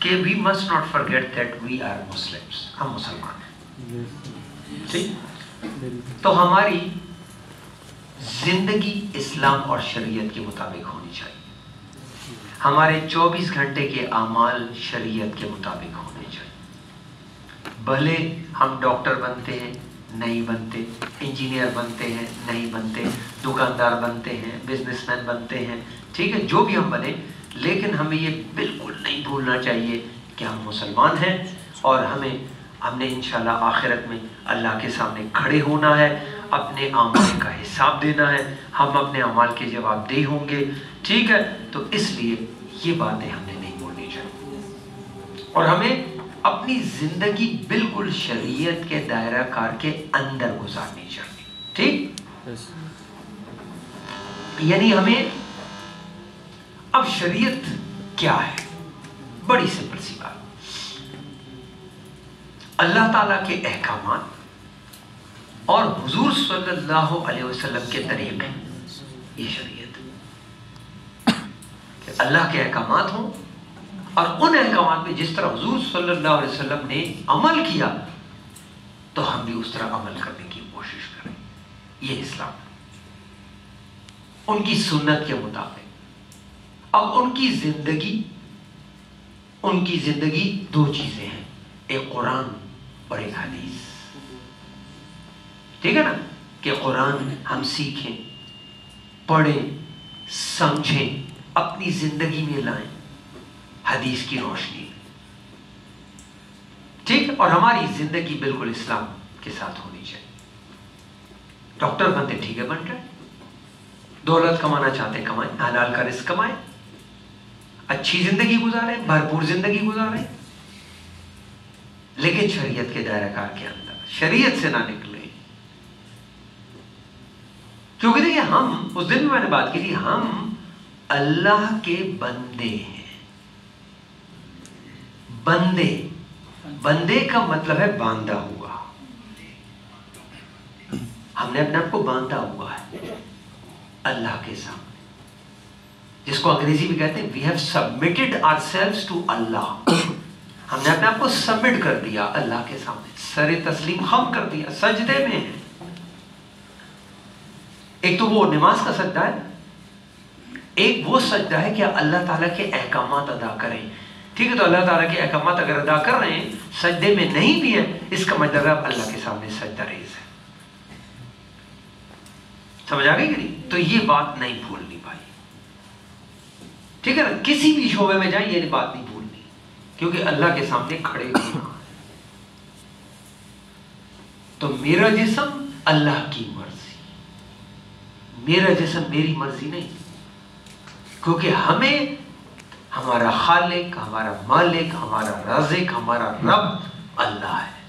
کہ we must not forget that we are Muslims. ہم مسلمان ہیں. ٹھیک؟ تو ہماری زندگی اسلام اور شریعت کے مطابق ہونی چاہیے. ہمارے 24 گھنٹے کے اعمال شریعت کے مطابق ہونے چاہیے. بھلے ہم ڈاکٹر بنتے ہیں نہیں بنتے, انجینئر بنتے ہیں نہیں بنتے, دکاندار بنتے ہیں, بزنس مین بنتے ہیں, ٹھیک ہے, جو بھی ہم بنے, لیکن ہمیں یہ بالکل نہیں بھولنا چاہیے کہ ہم مسلمان ہیں اور ہم نے انشاءاللہ آخرت میں اللہ کے سامنے کھڑے ہونا ہے, اپنے اعمال کا حساب دینا ہے, ہم اپنے اعمال کے جواب دہ ہوں گے. ٹھیک ہے, تو اس لیے یہ باتیں ہمیں نہیں بھولنی چاہیے اور ہمیں اپنی زندگی بالکل شریعت کے دائرہ کار کے اندر گزارنی چاہیے. ٹھیک, یعنی ہمیں اب شریعت کیا ہے؟ بڑی سمپل سی بات, اللہ تعالیٰ کے احکامات اور حضور صلی اللہ علیہ وسلم کے طریقے, یہ شریعت. کہ اللہ کے احکامات ہوں اور ان احکامات میں جس طرح حضور صلی اللہ علیہ وسلم نے عمل کیا تو ہم بھی اس طرح عمل کرنے کی کوشش کریں. یہ اسلام. ان کی سنت کے مطابق. اب ان کی زندگی دو چیزیں ہیں, ایک قرآن اور ایک حدیث. ٹھیک ہے نا, کہ قرآن ہم سیکھیں, پڑھیں, سمجھیں, اپنی زندگی میں لائیں حدیث کی روشنی میں. ٹھیک, اور ہماری زندگی بالکل اسلام کے ساتھ ہونی چاہیے. ڈاکٹر بنتے ٹھیک ہے بن رہے, دولت کمانا چاہتے کمائیں, حلال کا رزق کمائیں, اچھی زندگی گزاریں, بھرپور زندگی گزاریں, لیکن شریعت کے دائرہ کار کے اندر, شریعت سے نہ نکلیں. کیونکہ دیکھیں, ہم اس دن میں نے بات کی تھی, ہم اللہ کے بندے ہیں. بندے کا مطلب ہے باندھا ہوا. ہم نے اپنے آپ کو باندھا ہوا ہے اللہ کے سامنے, جس کو انگریزی میں کہتے ہیں we have submitted ourselves to Allah. ہم نے اپنے آپ کو سبمٹ کر دیا اللہ کے سامنے, سر تسلیم خم کر دیا, سجدے میں ہیں. ایک تو وہ نماز کا سجدہ ہے, ایک وہ سجدہ ہے کہ اللہ تعالیٰ کے احکامات ادا کریں. ٹھیک ہے, تو اللہ تعالیٰ کے احکامات اگر ادا کر رہے ہیں, سجدے میں نہیں بھی ہیں, اس کا مطلب ہے اللہ کے سامنے سجدہ ریز ہے. سمجھ آ گئی کہ نہیں؟ تو یہ بات نہیں بھولنی بھائی. ٹھیک ہے نا, کسی بھی شعبے میں جائیں یہ بات نہیں بھولنی, کیونکہ اللہ کے سامنے کھڑے ہونا. تو میرا جسم اللہ کی مرضی, میرا جسم میری مرضی نہیں, کیونکہ ہمیں ہمارا خالق, ہمارا مالک, ہمارا رازق, ہمارا رب اللہ ہے.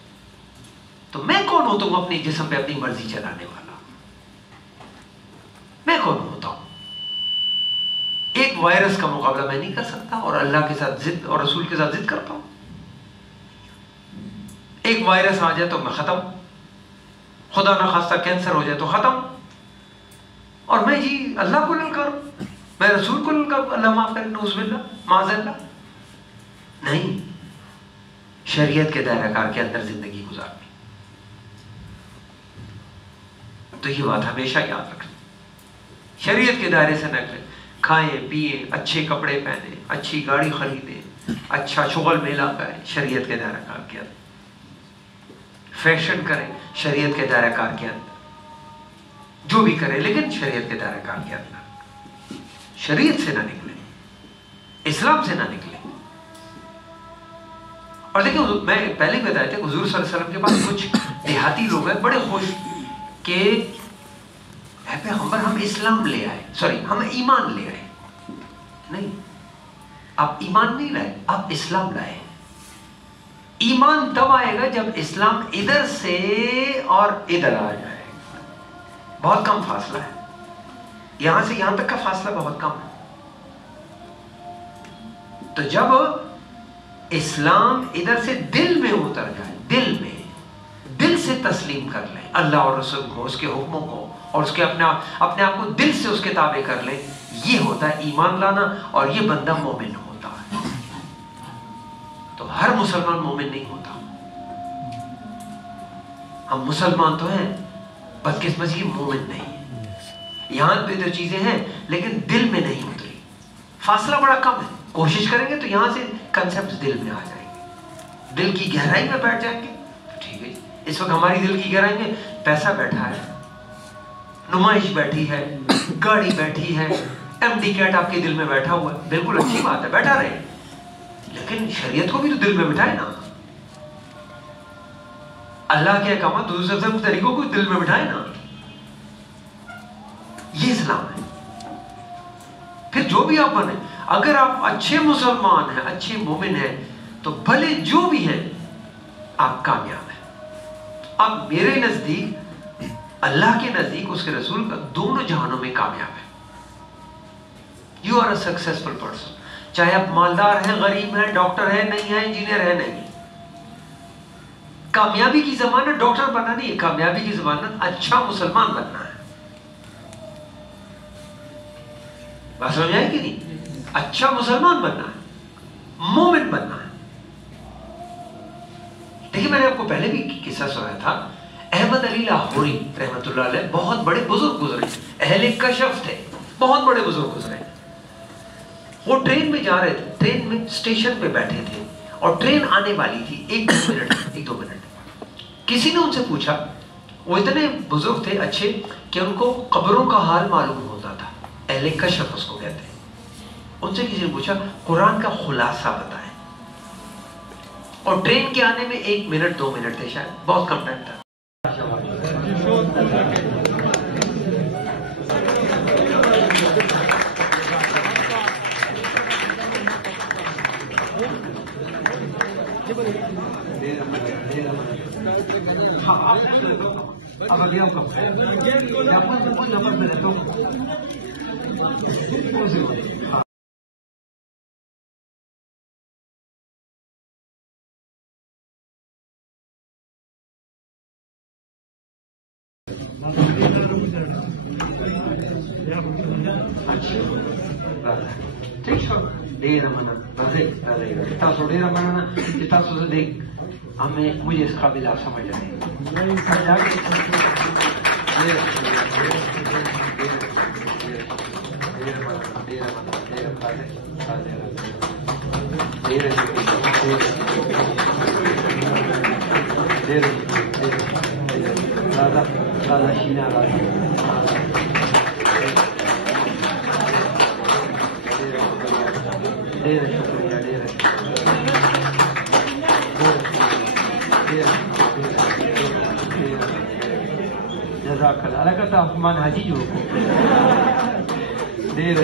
تو میں کون ہوتا ہوں اپنے جسم پہ اپنی مرضی چلانے والا؟ میں کون ہوتا ہوں؟ ایک وائرس کا مقابلہ میں نہیں کر سکتا اور اللہ کے ساتھ ضد اور رسول کے ساتھ ضد کرتا ہوں. ایک وائرس آ جائے تو میں ختم, خدا نہ خواستہ کینسر ہو جائے تو ختم, اور میں جی اللہ کو للکاروں, میں رسول کو للکاروں, اللہ معاف کرے, نعوذ باللہ, معاذ اللہ. نہیں, شریعت کے دائرہ کار کے اندر زندگی گزارنی. تو یہ بات ہمیشہ یاد رکھیں, شریعت کے دائرے سے نکلیں, کھائیں پیئیں, اچھے کپڑے پہنیں, اچھی گاڑی خریدیں, اچھا شغل میلہ کریں شریعت کے دائرہ کار کے اندر, فیشن کریں شریعت کے دائرہ کار کے اندر, جو بھی کریں لیکن شریعت کے دائرہ کار کے اندر. شریعت سے نہ نکلیں, اسلام سے نہ نکلیں. اور دیکھیں, میں پہلے بھی بتایا تھا, حضور صلی اللہ علیہ وسلم کے پاس کچھ دیہاتی لوگ ہیں بڑے خوش کہ اے پیغمبر ہم اسلام لے آئے, ہم ایمان لے آئے. نہیں, آپ ایمان نہیں لائے, آپ اسلام لائے. ایمان تب آئے گا جب اسلام ادھر سے اور ادھر آ جائے. بہت کم فاصلہ ہے, یہاں سے یہاں تک کا فاصلہ بہت کم ہے. تو جب اسلام ادھر سے دل میں اتر جائے, دل سے تسلیم کر لیں اللہ اور رسول کو, اس کے حکموں کو, اور اس کے اپنے آپ کو دل سے اس کے تابع کر لیں, یہ ہوتا ہے ایمان لانا, اور یہ بندہ مومن ہوتا ہے. تو ہر مسلمان مومن نہیں ہوتا. ہم مسلمان تو ہیں, بدقسمتی مومن نہیں. یہاں پہ تو چیزیں ہیں لیکن دل میں نہیں اتری, فاصلہ بڑا کم ہے. کوشش کریں گے تو یہاں سے کنسپٹ دل میں آ جائیں گے, دل کی گہرائی میں بیٹھ جائیں گے. ٹھیک ہے, اس وقت ہماری دل کی گہرائی میں پیسہ بیٹھا ہے, نمائش بیٹھی ہے, گاڑی بیٹھی ہے, ایم ڈی کیٹ آپ کے دل میں بیٹھا ہوا ہے. بالکل اچھی بات ہے, بیٹھا رہے, لیکن شریعت کو بھی تو دل میں بٹھائے نا. اللہ کے احکامات دوسرے طریقوں کو دل میں بٹھائے نا. یہ اسلام ہے. پھر جو بھی آپ بنے, اگر آپ اچھے مسلمان ہیں, اچھے مومن ہیں, تو بھلے جو بھی ہیں آپ کامیاب ہیں. اب میرے نزدیک, اللہ کے نزدیک, اس کے رسول کا, دونوں جہانوں میں کامیاب ہے. You are a successful person. چاہے آپ مالدار ہیں, غریب ہیں, ڈاکٹر ہیں نہیں ہیں, انجینئر ہیں نہیں. کامیابی کی ضمانت ڈاکٹر بننا نہیں ہے, کامیابی کی ضمانت اچھا مسلمان بننا ہے. بات سمجھ آئے کہ نہیں؟ اچھا مسلمان بننا ہے, مومن بننا ہے. دیکھیں, میں نے آپ کو پہلے بھی قصہ سنایا تھا. احمد علی لاہوری رحمت اللہ علیہ بہت بڑے بزرگ گزرے, اہل کشف تھے, بہت بڑے بزرگ گزرے. وہ ٹرین میں جا رہے تھے, ٹرین میں اسٹیشن پہ بیٹھے تھے, اور ٹرین آنے والی تھی 1-2 منٹ. کسی نے ان سے پوچھا, وہ اتنے بزرگ تھے, اچھے, کہ ان کو قبروں کا حال معلوم ہوتا تھا, اہل کشف اس کو کہتے ہیں. ان سے کسی نے پوچھا قرآن کا خلاصہ بتائیں. اور ٹرین کے آنے میں 1-2 منٹ تھے, شاید بہت کم ٹائم تھا. اب اگلا ٹھیک ہے, ډیر مننه. راځئ تاسو ډیر مننه چې تاسو زه ہمیں مجھے اس قابل آپ سمجھ رہے ہیں. رادا شینا ڈیر شکریہ, ڈیر جزاک اللہ. اللہ کا عثمان حاجی جو ڈیر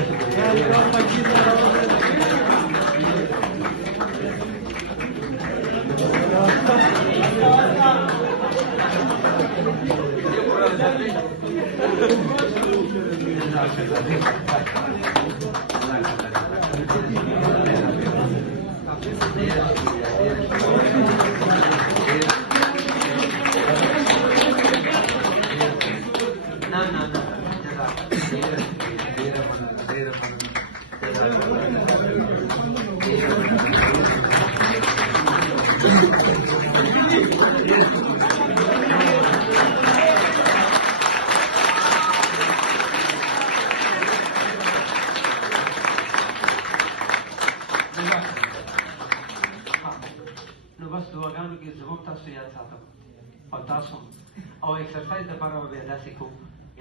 اور ایکسرسائز دپاره به داسې کو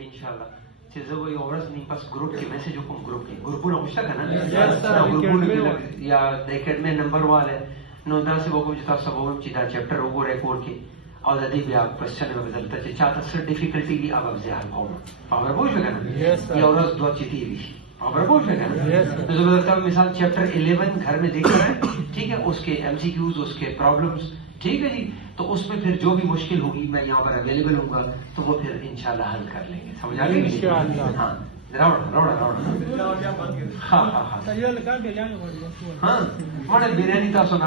ان شاء الله چې زه به یو ورځ نیم پس ګروپ کې میسج وکم. ګروپ کې ګروپونه خوشته کنه یا د اکیډمي نمبر والے نو داسې وکم چې تاسو به چې دا چپټر وګورئ کور کې, او د دې بیا کوېسچن به درته چې چاته څه ډیفیکلټي وي هغه زه حل کوم. خبره پوه شوې کنه, یو ورځ دوه چې تېرې شي. خبره پوه شوې کنه. نو زه به درته مثال چیپٹر 11 گھر میں دیکھ رہے ہیں, ٹھیک ہے, اس کے ایم سی کیوز, اس کے پرابلمس, ٹھیک ہے جی. تو اس میں پھر جو بھی مشکل ہوگی میں یہاں پر اویلیبل ہوں گا, تو وہ پھر انشاءاللہ حل کر لیں گے. سمجھ آ گئی؟ ہاں روڑا ہاں ہاں بڑے بریانی تاسو نہ